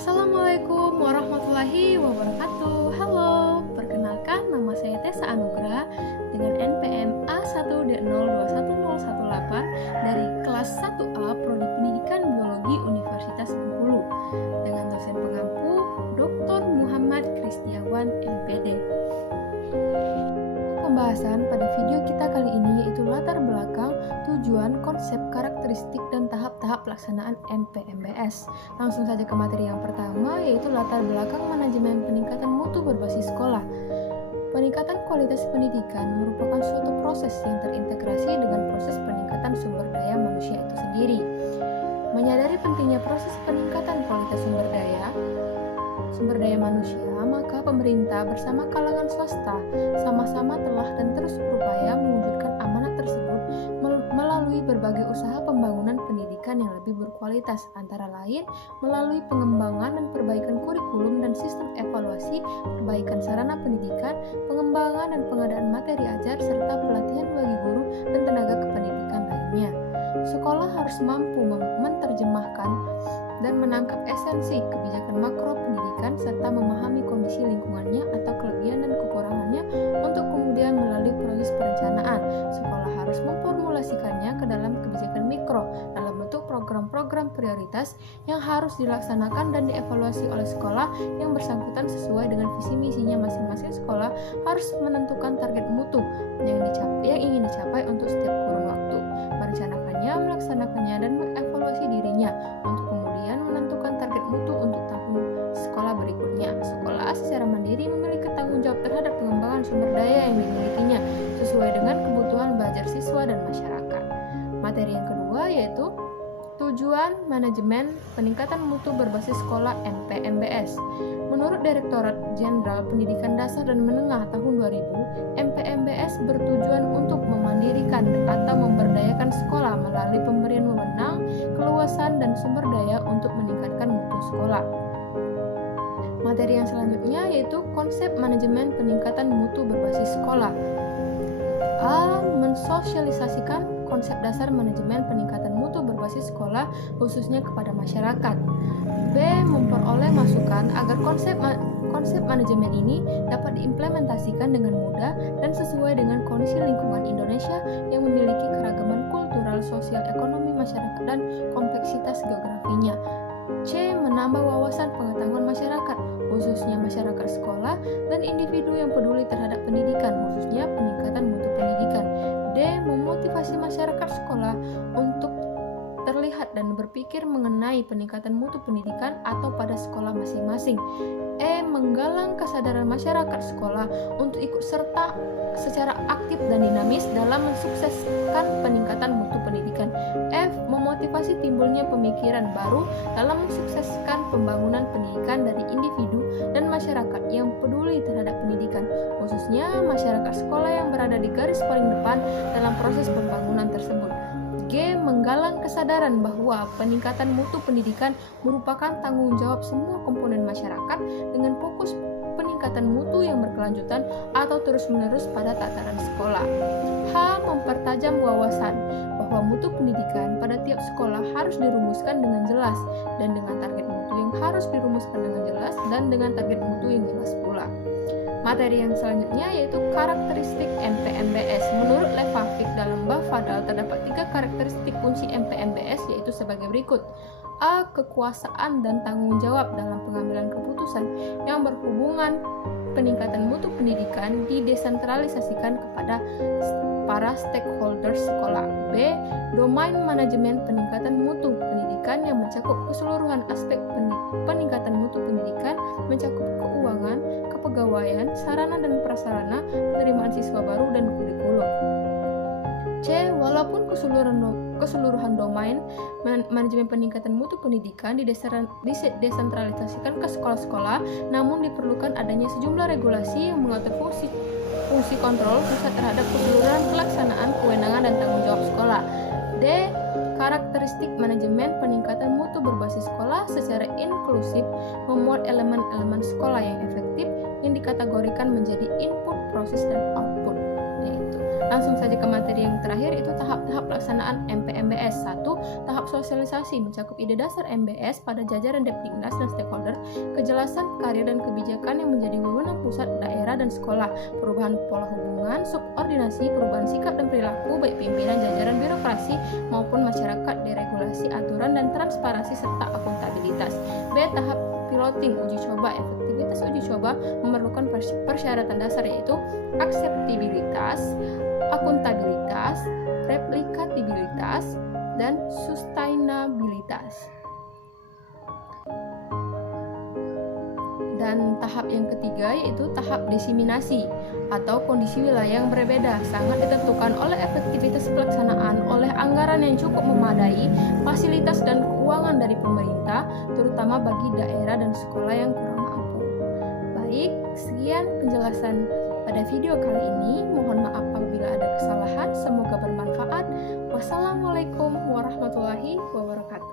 Assalamualaikum warahmatullahi wabarakatuh. Halo, perkenalkan nama saya Tessa Anugrah dengan NPM A1D021018 dari kelas 1A Prodi Pendidikan Biologi Universitas Bengkulu dengan dosen pengampu Dr. Muhammad Kristiawan MPD. Pembahasan pada video kita kali ini yaitu latar belakang, tujuan, konsep, karakteristik, dan tahap-tahap pelaksanaan MPMBS. Langsung saja ke materi yang pertama yaitu latar belakang manajemen peningkatan mutu berbasis sekolah. Peningkatan kualitas pendidikan merupakan suatu proses yang terintegrasi dengan proses peningkatan sumber daya manusia itu sendiri. Menyadari pentingnya proses peningkatan kualitas sumber daya manusia, maka pemerintah bersama kalangan swasta sama-sama telah dan terus berupaya mewujudkan amanat tersebut melalui berbagai usaha pembangunan pendidikan yang lebih berkualitas, antara lain melalui pengembangan dan perbaikan kurikulum dan sistem evaluasi, perbaikan sarana pendidikan, pengembangan dan pengadaan materi ajar, serta pelatihan bagi guru dan tenaga kependidikan lainnya. Sekolah harus mampu menerjemahkan dan menangkap esensi kebijakan makro pendidikan serta memahami kondisi lingkungannya atau kelebihan dan kekurangannya untuk kemudian melalui proses perencanaan. Sekolah harus memformulasikannya ke dalam kebijakan mikro dalam bentuk program-program prioritas yang harus dilaksanakan dan dievaluasi oleh sekolah yang bersangkutan sesuai dengan visi misinya masing-masing. Sekolah harus menentukan target mutu yang ingin dicapai untuk setiap kurun waktu, merencanakannya, melaksanakannya, dan mengevaluasi dirinya untuk kemudian menentukan target mutu untuk tahun sekolah berikutnya. Sekolah secara mandiri memiliki tanggung jawab terhadap pengembangan sumber daya yang dimilikinya sesuai dengan kebutuhan belajar siswa dan masyarakat. Materi yang kedua yaitu tujuan manajemen peningkatan mutu berbasis sekolah MPMBS. Menurut Direktorat Jenderal Pendidikan Dasar dan Menengah tahun 2000, MPMBS bertujuan untuk memandirikan atau memberdayakan sekolah melalui pemberian wewenang, keluasan, dan sumber daya untuk meningkatkan mutu sekolah. Materi yang selanjutnya yaitu konsep manajemen peningkatan mutu berbasis sekolah. A. Mensosialisasikan konsep dasar manajemen peningkatan mutu berbasis sekolah khususnya kepada masyarakat. B. Memperoleh masukan agar konsep manajemen ini dapat diimplementasikan dengan mudah dan sesuai dengan kondisi lingkungan Indonesia yang memiliki keragaman kultural, sosial, ekonomi, masyarakat, dan kompleksitas geografinya. C. Menambah wawasan pengetahuan masyarakat, khususnya masyarakat sekolah dan individu yang peduli terhadap pendidikan, khususnya peningkatan mutu pendidikan. D. Memotivasi masyarakat sekolah untuk terlihat dan berpikir mengenai peningkatan mutu pendidikan atau pada sekolah masing-masing. E. Menggalang kesadaran masyarakat sekolah untuk ikut serta secara aktif dan dinamis dalam mensukseskan peningkatan mutu pendidikan. F. Memotivasi timbulnya pemikiran baru dalam mensukseskan pembangunan pendidikan dari individu dan masyarakat yang peduli terhadap pendidikan, khususnya masyarakat sekolah yang berada di garis paling depan dalam proses pembangunan tersebut. G. Menggalang kesadaran bahwa peningkatan mutu pendidikan merupakan tanggung jawab semua komponen masyarakat dengan fokus peningkatan mutu yang berkelanjutan atau terus-menerus pada tataran sekolah. H. Mempertajam wawasan bahwa mutu pendidikan pada tiap sekolah harus dirumuskan dengan jelas dan dengan target mutu yang harus dirumuskan dengan jelas dan dengan target mutu yang jelas pula. Materi yang selanjutnya yaitu karakteristik MPMBS. Menurut Levavik dalam Bafadal terdapat 3 karakteristik kunci MPMBS yaitu sebagai berikut. A. Kekuasaan dan tanggung jawab dalam pengambilan keputusan yang berhubungan peningkatan mutu pendidikan didesentralisasikan kepada para stakeholder sekolah. B. Domain manajemen peningkatan mutu pendidikan yang mencakup keseluruhan aspek peningkatan mutu pendidikan, mencakup keuangan, kepegawaian, sarana dan prasarana, penerimaan siswa baru, dan kurikulum. C. Walaupun keseluruhan domain manajemen peningkatan mutu pendidikan didesentralisasikan ke sekolah-sekolah, namun diperlukan adanya sejumlah regulasi yang mengatur fungsi kontrol pusat terhadap keseluruhan pelaksanaan kewenangan dan tanggung jawab sekolah. D. Karakteristik manajemen peningkatan mutu berbasis sekolah secara inklusif memuat elemen-elemen sekolah yang efektif yang dikategorikan menjadi input, proses, dan output, yaitu Langsung saja ke materi yang terakhir, itu tahap-tahap pelaksanaan MPMBS. 1. Tahap sosialisasi mencakup ide dasar MBS pada jajaran Depdiknas dan stakeholder, kejelasan karya dan kebijakan yang menjadi wewenang pusat, daerah, dan sekolah, perubahan pola hubungan, subordinasi, perubahan sikap dan perilaku baik pimpinan jajaran birokrasi maupun masyarakat, deregulasi, aturan dan transparansi serta akuntabilitas. B. Tahap piloting uji coba. Efektivitas uji coba memerlukan persyaratan dasar, yaitu akseptabilitas, akuntabilitas, replikabilitas, dan sustainabilitas. Dan tahap yang ketiga yaitu tahap diseminasi atau kondisi wilayah yang berbeda, sangat ditentukan oleh efektivitas pelaksanaan, oleh anggaran yang cukup memadai, fasilitas dan keuangan dari pemerintah, terutama bagi daerah dan sekolah yang kurang mampu. Baik, sekian penjelasan pada video kali ini. Mohon maaf apabila ada kesalahan, semoga bermanfaat. Wassalamualaikum warahmatullahi wabarakatuh.